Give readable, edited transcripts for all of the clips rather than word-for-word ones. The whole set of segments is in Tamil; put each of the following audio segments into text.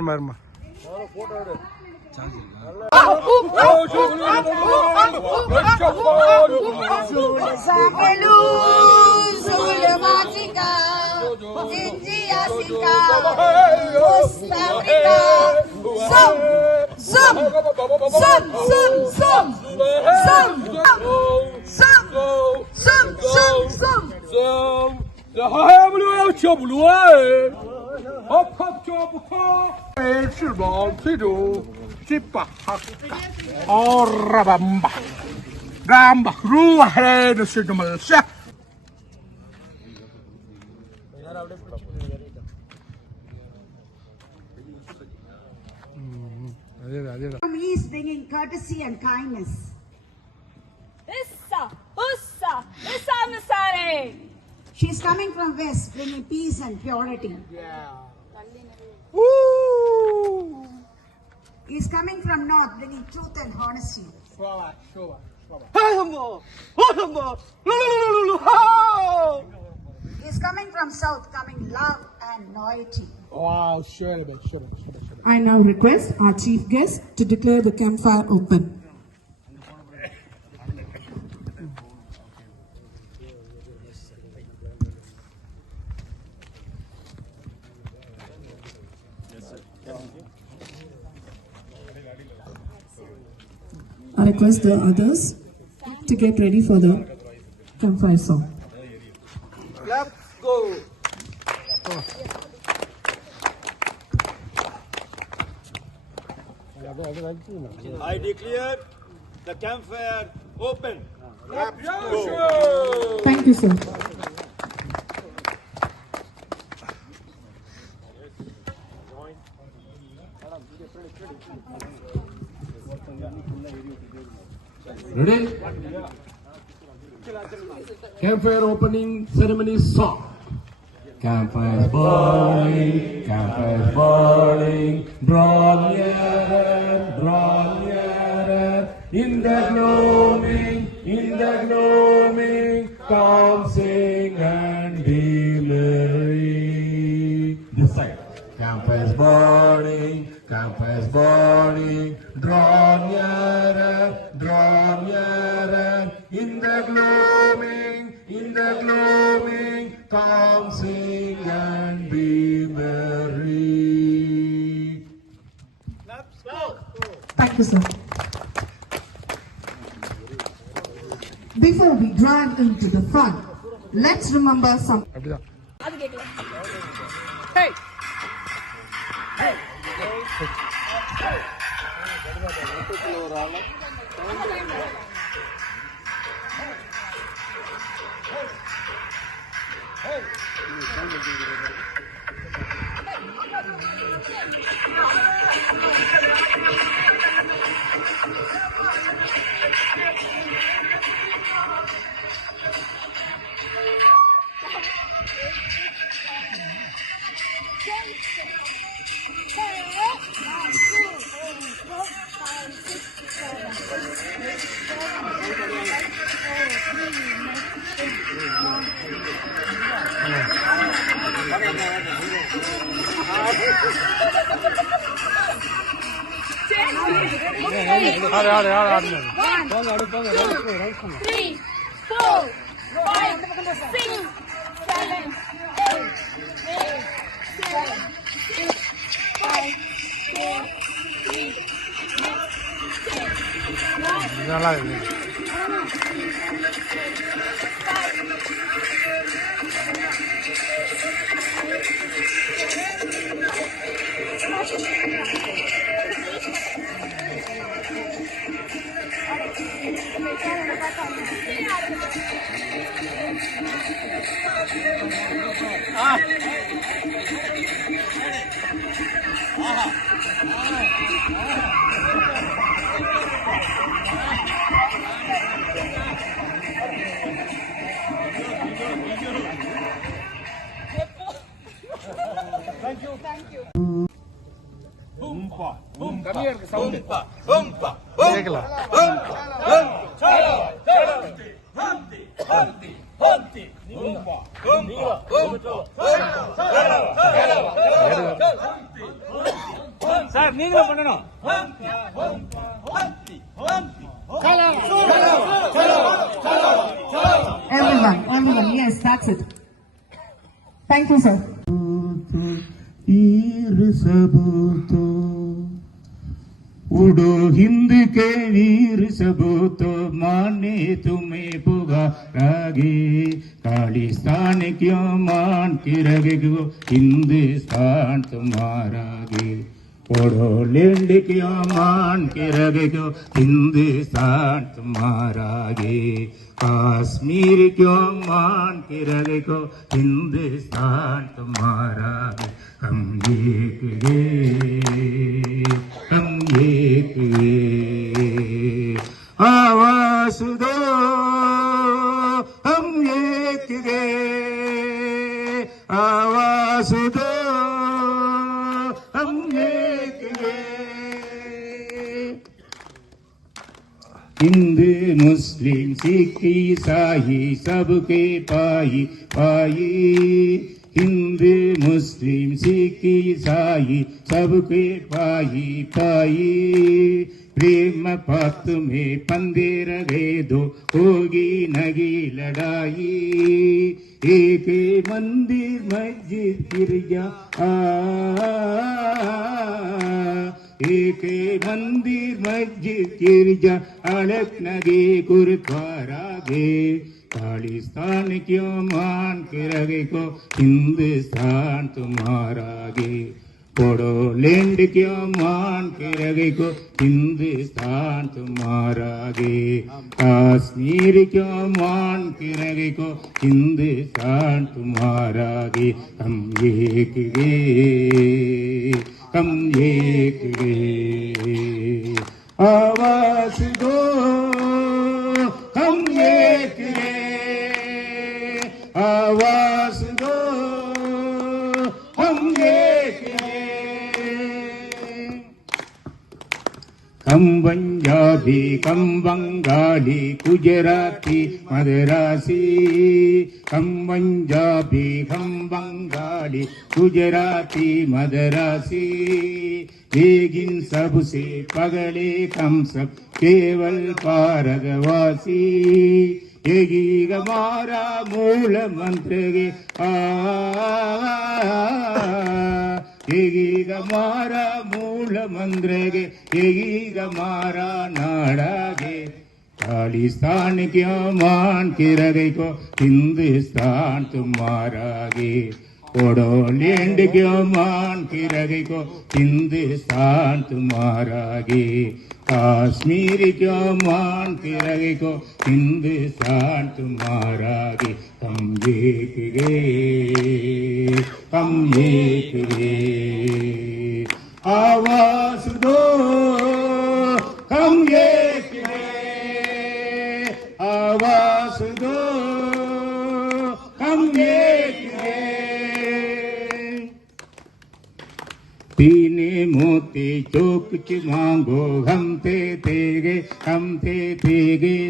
Marma. From east bringing courtesy and kindness. Issa, Ussa, Issa Masare. She's coming from west bringing peace and purity. He's coming from north bringing truth and honesty. He's coming from south coming love and loyalty. I now request our chief guest to declare the campfire open. I request the others to get ready for the campfire song. Let's go. I declare the campfire open. Let's go. Thank you, sir. Ready? Campfire opening ceremony song. Campfire burning, campfire burning, draw nearer, in the gloaming, come sing and be merry. This side. Campfire burning, draw nearer, in the gloaming, come sing and be merry. Let's go. Thank you, sir. Before we drive into the front, let's remember some. Hey. One, 2, 3, 4, 5, 6, 7, 8, 7, 6, 5, 4, 3, sir நீங்களும் பண்ணணும். Everyone, yes, that's it. Thank you, sir. ईर्षभूतो उड़ो हिंद के वीर सबूतो माने तुम्हें पुकारागे खालिस्तान क्यों मान के रखो हिंदुस्तान तुम्हारागे उड़ो लैंड क्यों मान के रखो हिंदुस्तान तुम्हारागे कश्मीर क्यों मान के रखो हिंदुस्तान तुम्हारागे हम एक आवाज दो हम एक आवाज दो हम एक हिंदू मुस्लिम सिख ईसाई सबके पाई पाई हिंदू मुस्लिम सिख ईसाई सबके पाई पाई प्रेम पथ में पंदे रहे दो होगी नगी लड़ाई एक मंदिर मस्जिद गिरजा एक मंदिर मस्जिद गिरजा अड़क नगे गुरुद्वारा गे खालिस्तान क्यों मान के रखे को हिंदुस्तान तुम्हारा गे पढ़ो लैंड क्यों मान के रखे को हिंदुस्तान तुम्हारा गे कश्मीर क्यों मान के रखे को हिंदुस्तान तुम्हारा गे हम एक आवाज दो हम एक आवाज दो हम एक कम पंजाबी कम बंगाली गुजराती मद्रासी कम पंजाबी कम बंगाली गुजराती मद्रासी लेकिन सबसे पगले हम सब केवल भारतवासी यही हमारा मूल मंत्र गे यही हमारा मूल मंत्र गे यही हमारा नाड़ा गे खालिस्तान क्यों मान के रखे को हिंदुस्तान तुम्हारा गे पढ़ो लैंड क्यों मान के रखे को हिंदुस्तान तुम्हारा गे कश्मीर क्यों मान के रखे को हिंदुस्तान तुम्हारा गे हम एक आवाज दो हम एक आवाज दो हम एक पीने मोती जो कुछ मांगो हम ते देगे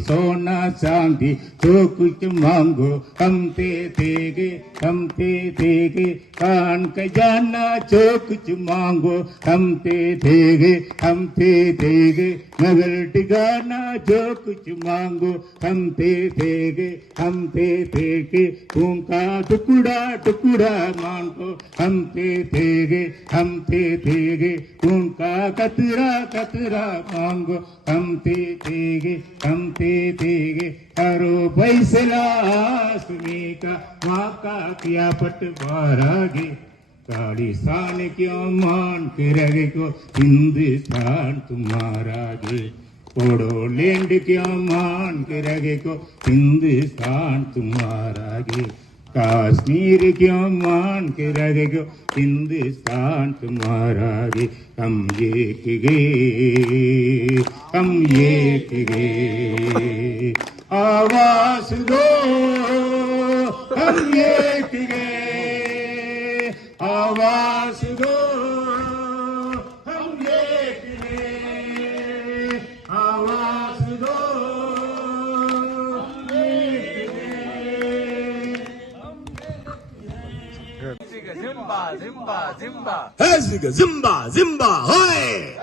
सोना चांदी जो कुछ मांगो हम ते देगे कान खजाना जो कुछ मांगो हम ते देगे मगर ठिकाना जो कुछ मांगो हम ते देगे खून का टुकड़ा टुकड़ा मांगो हम ते देगे उनका कतरा कतरा मांगो हम ते देगे करो फैसला तुम्हें का वाका किया पटवारागे खालिस्तान क्यों मान के रखे को हिंदुस्तान तुम्हारा गे पढ़ो लैंड क्यों मान के रखे को हिंदुस्तान तुम्हारा गे कश्मीर क्यों मान के रखे को हिंदुस्तान तुम्हारा गे हम एक आवाज दो हम एक आवाज दो हम एक आवाज दो Zimba, Zimba, Zimba. Has Bicycle, Zimba, Zimba, hoy!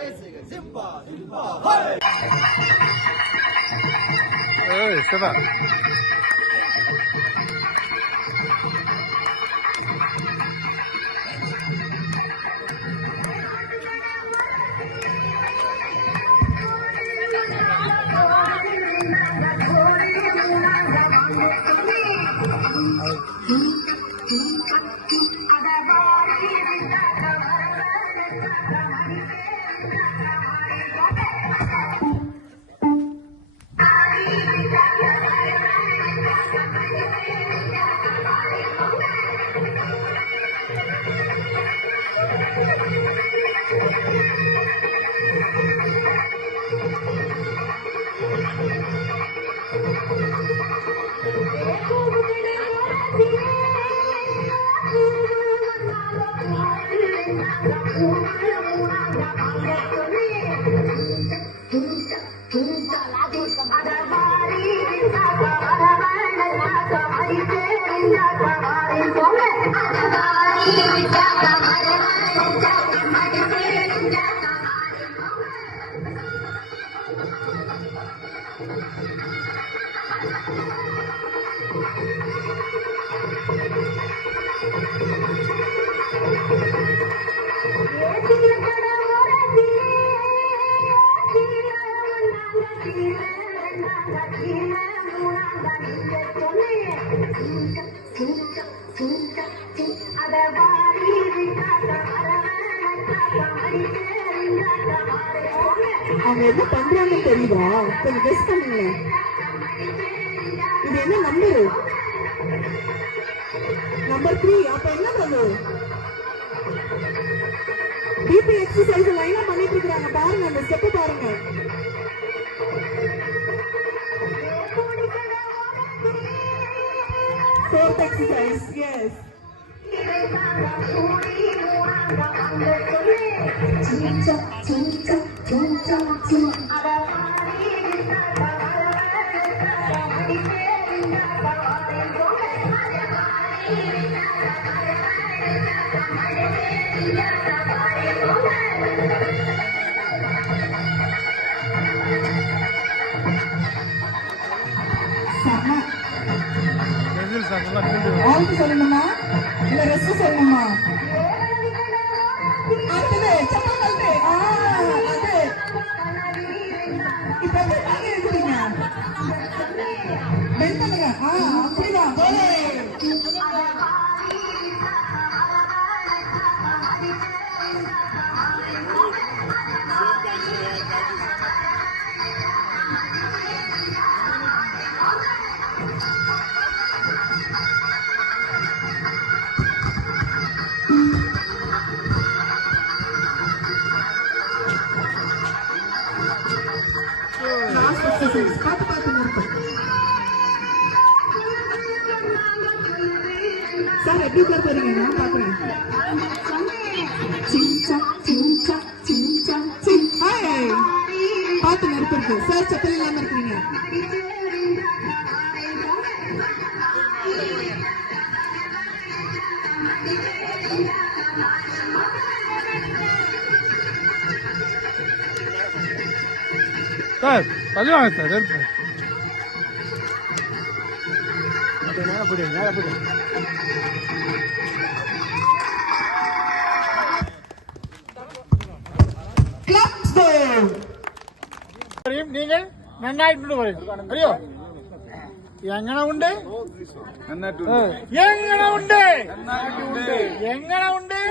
அவங்க என்ன பண்றாங்கன்னு தெரியுதா? கொஞ்சம் கெஸ் பண்ணுங்களேன். இது என்ன நம்பரு? நம்பர் 3. அப்ப என்ன பண்ணும்? பிபி எக்ஸசைஸ் லைனா பண்ணிட்டு இருக்காங்க. பாருங்க அந்த ஸ்டெப் பாருங்க. Fourth exercise, yes. ஆளுக்கு சொல்லணுமா இல்ல ரெஸ்ட் சொல்லணுமா? அடுத்தது சப்பல் கழட்டு. அது இப்ப எப்படி நீங்க இருக்கிறீங்க? பெண்ட் பண்ணுங்க. அப்படிதான். சார் எப்படி உட்கார போறீங்க? நான் பாக்குறேன். பார்த்து நிறுத்துறது. சார் செப்பல் இல்லாம இருக்கிறீங்க. சார் தள்ளி வாங்க சார். நேரம் போடு, நேரம் போடு. நீங்கள் നന്നായിട്ടുണ്ട് പറയും. അറിയോ എങ്ങനെ ഉണ്ട്? എങ്ങനെ ഉണ്ട്? എങ്ങനെ ഉണ്ട്?